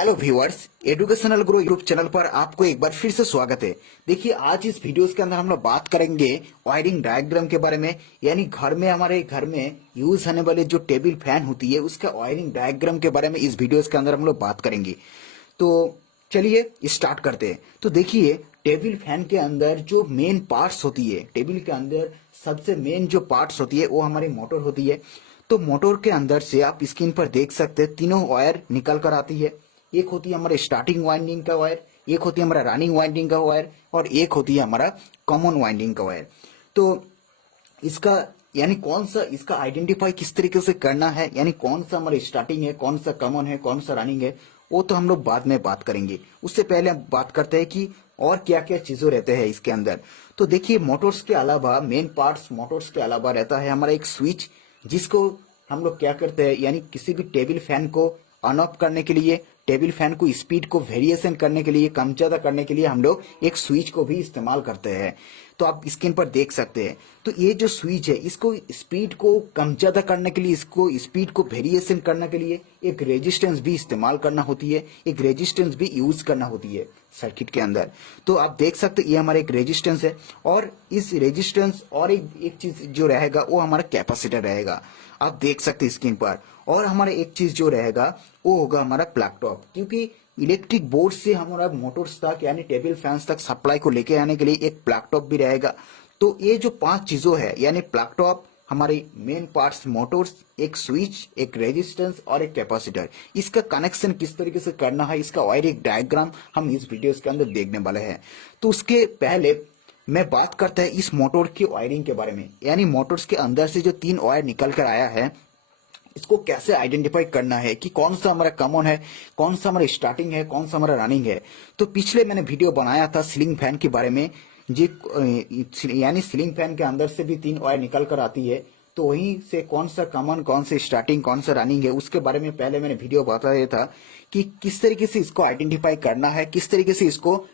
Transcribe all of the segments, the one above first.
Hello viewers, educational grow YouTube channel पर आपको एक बार फिर से स्वागत है। देखिए, आज इस वीडियोस के अंदर हम लोग बात करेंगे वायरिंग डायग्राम के बारे में, यानी हमारे घर में यूज होने वाले जो टेबल फैन होती है उसका वायरिंग डायग्राम के बारे में इस वीडियोस के अंदर हम लोग बात करेंगे। तो चलिए स्टार्ट करते हैं। तो देखिए, टेबल फैन के अंदर जो मेन पार्ट्स होती है, टेबल के अंदर सबसे मेन जो पार्ट्स होती है वो हमारी मोटर होती है। तो मोटर के अंदर से आप स्क्रीन पर देख सकते हैं तीनों वायर निकल कर आती है। एक होती है हमारे स्टार्टिंग वाइंडिंग का वायर, एक होती है हमारा रनिंग वाइंडिंग का वायर और एक होती है हमारा कॉमन वाइंडिंग का वायर। तो इसका यानी कौन सा इसका आइडेंटिफाई किस तरीके से करना है, यानी कौन सा हमारा स्टार्टिंग है, कौन सा कॉमन है, कौन सा रनिंग है, वो तो हम लोग बाद में बात करेंगे। उससे पहले हम बात करते हैं कि और क्या क्या चीजों रहते हैं इसके अंदर। तो देखिए, मोटर्स के अलावा मेन पार्ट्स मोटर्स के अलावा रहता है हमारा एक स्विच, जिसको हम लोग क्या करते हैं, यानी किसी भी टेबल फैन को ऑन ऑफ करने के लिए, टेबल फैन को स्पीड को वेरिएशन करने के लिए, कम ज्यादा करने के लिए हम लोग एक स्विच को भी इस्तेमाल करते हैं। तो आप स्क्रीन पर देख सकते हैं। तो ये जो स्विच है, इसको स्पीड को कम ज्यादा करने के लिए, इसको स्पीड को वेरिएशन करने के लिए एक रेजिस्टेंस भी इस्तेमाल करना होती है, एक रेजिस्टेंस भी यूज करना होती है सर्किट के अंदर। तो आप देख सकते हैं ये हमारा एक रेजिस्टेंस है, और इस रेजिस्टेंस और एक चीज जो रहेगा वो हमारा कैपेसिटर रहेगा। आप देख सकते हैं स्क्रीन पर। और हमारा एक चीज जो रहेगा वो होगा हमारा प्लग टॉप, क्योंकि इलेक्ट्रिक बोर्ड से हमारा मोटर्स तक यानी टेबल फैंस तक सप्लाई को लेके आने के लिए एक प्लग टॉप भी रहेगा। तो ये जो 5 चीजों है, यानी प्लग टॉप, हमारे मेन पार्ट्स मोटर्स, एक स्विच, एक रेजिस्टेंस और एक कैपेसिटर, इसका कनेक्शन किस तरीके से करना है, इसका वायरिंग डायग्राम हम इस वीडियो के अंदर देखने वाले हैं। तो उसके पहले मैं बात करता है इस मोटर की वायरिंग के बारे में, यानी मोटर्स के अंदर से जो 3 वायर निकल कर आया है, इसको कैसे आइडेंटिफाई करना है कि कौन सा हमारा कॉमन है, कौन सा हमारा स्टार्टिंग है, कौन सा हमारा रनिंग है। तो पिछले मैंने वीडियो बनाया था सीलिंग फैन के बारे में, जी, यानी सीलिंग फैन के अंदर से भी 3 वायर निकल कर आती है। तो वहीं से कौन सा कॉमन, कौन सा स्टार्टिंग, कौन सा रनिंग है, उसके बारे में पहले मैंने वीडियो बताया था कि किस तरीके से इसको आइडेंटिफाई करना है, किस तरीके से इसको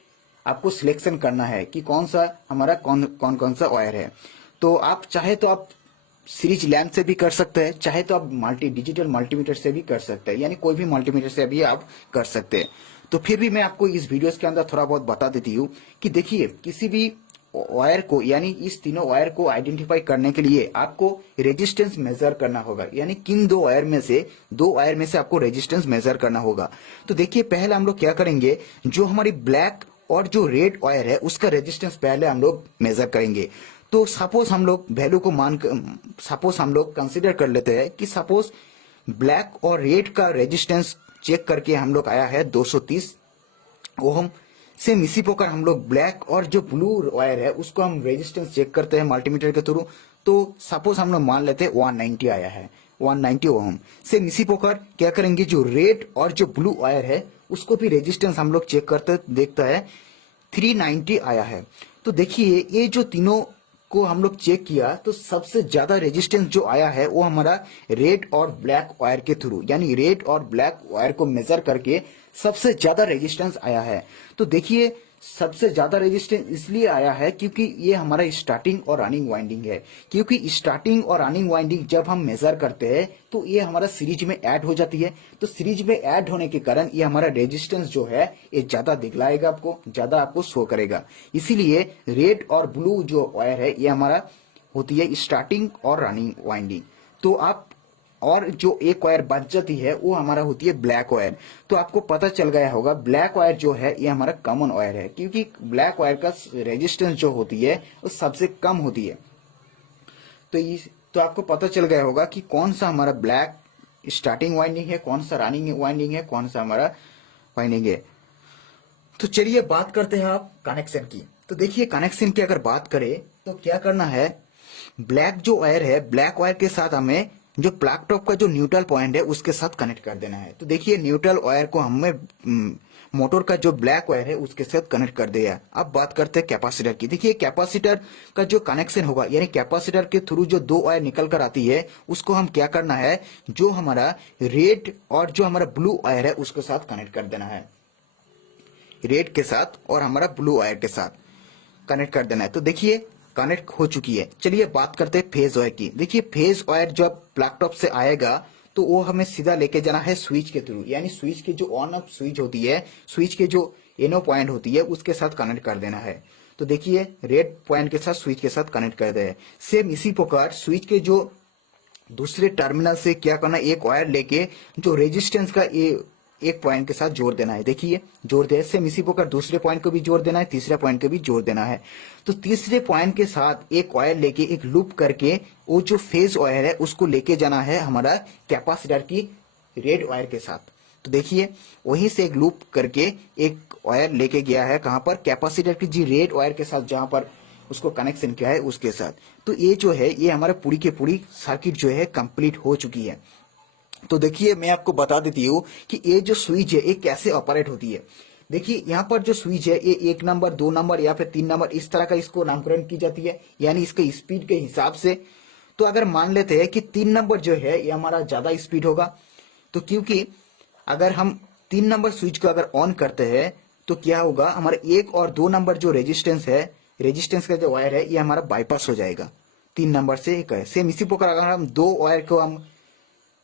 आपको सिलेक्शन करना है कि कौन सा हमारा कौन सा वायर है। तो आप चाहे तो आप सीरीज लैंप से भी कर सकते हैं, चाहे तो आप डिजिटल मल्टीमीटर से भी कर सकते हैं, यानी कोई भी मल्टीमीटर से भी आप कर सकते हैं। तो फिर भी मैं आपको इस वीडियोस के अंदर थोड़ा बहुत बता देती हूँ कि देखिए, किसी भी वायर को, यानी इस तीनों वायर को आइडेंटिफाई करने के लिए आपको रेजिस्टेंस मेजर करना होगा, यानी किन 2 वायर में से आपको रेजिस्टेंस मेजर करना होगा। तो देखिए, पहले हम लोग क्या करेंगे, जो हमारी ब्लैक और जो रेड वायर है उसका रेजिस्टेंस पहले हम लोग मेजर करेंगे। तो सपोज हम लोग वैल्यू को सपोज हम लोग कंसीडर कर लेते हैं कि सपोज ब्लैक और रेड का रेजिस्टेंस चेक करके हम लोग आया है 230 ओम। सेम इसी प्रकार हम लोग ब्लैक और जो ब्लू वायर है उसको हम रेजिस्टेंस चेक करते हैं मल्टीमीटर के थ्रू। तो सपोज हम लोग मान लेते हैं 190 आया है, 190 ओम। सेम इसी प्रकार क्या करेंगे, जो रेड और जो ब्लू वायर है उसको भी रेजिस्टेंस हम लोग चेक करते देखता है 390 आया है। तो देखिए, ये जो तीनों को हम लोग चेक किया तो सबसे ज्यादा रेजिस्टेंस जो आया है वो हमारा रेड और ब्लैक वायर के थ्रू, यानी रेड और ब्लैक वायर को मेजर करके सबसे ज्यादा रेजिस्टेंस आया है। तो देखिए, सबसे ज्यादा रेजिस्टेंस इसलिए आया है क्योंकि ये हमारा स्टार्टिंग और रनिंग वाइंडिंग है, क्योंकि स्टार्टिंग और रनिंग वाइंडिंग जब हम मेजर करते हैं तो ये हमारा सीरीज में ऐड हो जाती है। तो सीरीज में ऐड होने के कारण ये हमारा रेजिस्टेंस जो है ये ज्यादा दिखलाएगा, आपको ज्यादा आपको शो करेगा। इसीलिए रेड और ब्लू जो वायर है ये हमारा होती है स्टार्टिंग और रनिंग वाइंडिंग। तो आप, और जो एक वायर बच जाती है वो हमारा होती है ब्लैक वायर। तो आपको पता चल गया होगा ब्लैक वायर जो है ये हमारा कॉमन वायर है, क्योंकि ब्लैक वायर का रेजिस्टेंस जो होती है वो सबसे कम होती है। तो आपको पता चल गया होगा कि कौन सा हमारा ब्लैक स्टार्टिंग वाइंडिंग है, कौन सा रनिंग वाइंडिंग है, कौन सा हमारा वाइंडिंग है। तो चलिए बात करते हैं आप कनेक्शन की। तो देखिए, कनेक्शन की अगर बात करें तो क्या करना है, ब्लैक जो वायर है, ब्लैक वायर के साथ हमें जो प्लग टॉप का जो न्यूट्रल पॉइंट है उसके साथ कनेक्ट कर देना है। तो देखिए, न्यूट्रल वायर को हमें मोटर का जो ब्लैक वायर है उसके साथ कनेक्ट कर दिया। अब बात करते हैं कैपेसिटर की। देखिए, कैपेसिटर का जो कनेक्शन होगा, यानी कैपेसिटर के थ्रू जो 2 वायर निकल कर आती है उसको हम क्या करना है, जो हमारा रेड और जो हमारा ब्लू वायर है उसके साथ कनेक्ट कर देना है, रेड के साथ और हमारा ब्लू वायर के साथ कनेक्ट कर देना है। तो देखिए, कनेक्ट हो चुकी है। चलिए बात करते हैं फेज वायर की। देखिए, फेज वायर जब प्लग टॉप से आएगा तो वो हमें सीधा लेके जाना है स्विच के थ्रू, यानी स्विच के जो ऑन ऑफ स्विच होती है, स्विच के जो एनो पॉइंट होती है उसके साथ कनेक्ट कर देना है। तो देखिए रेड पॉइंट के साथ स्विच के साथ कनेक्ट कर दे। सेम इसी प्रकार स्विच के जो दूसरे टर्मिनल से क्या करना है, एक वायर लेके जो रेजिस्टेंस का एक पॉइंट के साथ जोड़ देना है। देखिए जोड़ दिया। सेम इसी प्रकार दूसरे पॉइंट को भी जोड़ देना है, तीसरे पॉइंट को भी जोड़ देना है। तो तीसरे पॉइंट के साथ एक वायर लेके एक लूप करके वो जो फेज वायर है उसको लेके जाना है हमारा कैपेसिटर की रेड वायर के साथ। तो देखिए वहीं से एक लूप करके एक वायर लेके गया है कहां पर, कैपेसिटर की जी रेड वायर के साथ, जहां पर उसको कनेक्शन किया है उसके साथ। तो ये जो है ये हमारा पूरी की पूरी सर्किट जो है कंप्लीट हो चुकी है। तो देखिए मैं आपको बता देती हूँ कि ये जो स्विच है ये कैसे ऑपरेट होती है। देखिए यहाँ पर जो स्विच है ये 1 नंबर, 2 नंबर या फिर 3 नंबर इस तरह का इसको नामकरण की जाती है, यानी इसके स्पीड के हिसाब से। तो अगर मान लेते हैं कि 3 नंबर जो है ये हमारा ज्यादा स्पीड होगा, तो क्योंकि अगर हम 3 नंबर स्विच को अगर ऑन करते हैं तो क्या होगा, हमारे 1 और 2 नंबर जो रेजिस्टेंस है, रेजिस्टेंस का जो वायर है ये हमारा बाईपास हो जाएगा 3 नंबर से। एक है सेम इसी प्रकार अगर हम दो वायर को हम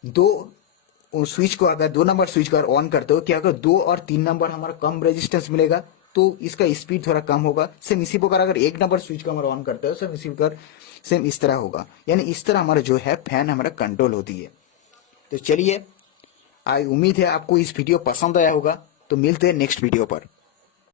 दो स्विच को अगर 2 नंबर स्विच को अगर ऑन करते हो, क्या अगर 2 और 3 नंबर हमारा कम रेजिस्टेंस मिलेगा तो इसका स्पीड थोड़ा कम होगा। सेम इसी प्रकार अगर 1 नंबर स्विच को हमारा ऑन करते हो सेम इसी प्रकार सेम इस तरह होगा, यानी इस तरह हमारा जो है फैन हमारा कंट्रोल होती है। तो चलिए उम्मीद है आपको इस वीडियो पसंद आया होगा। तो मिलते हैं नेक्स्ट वीडियो पर।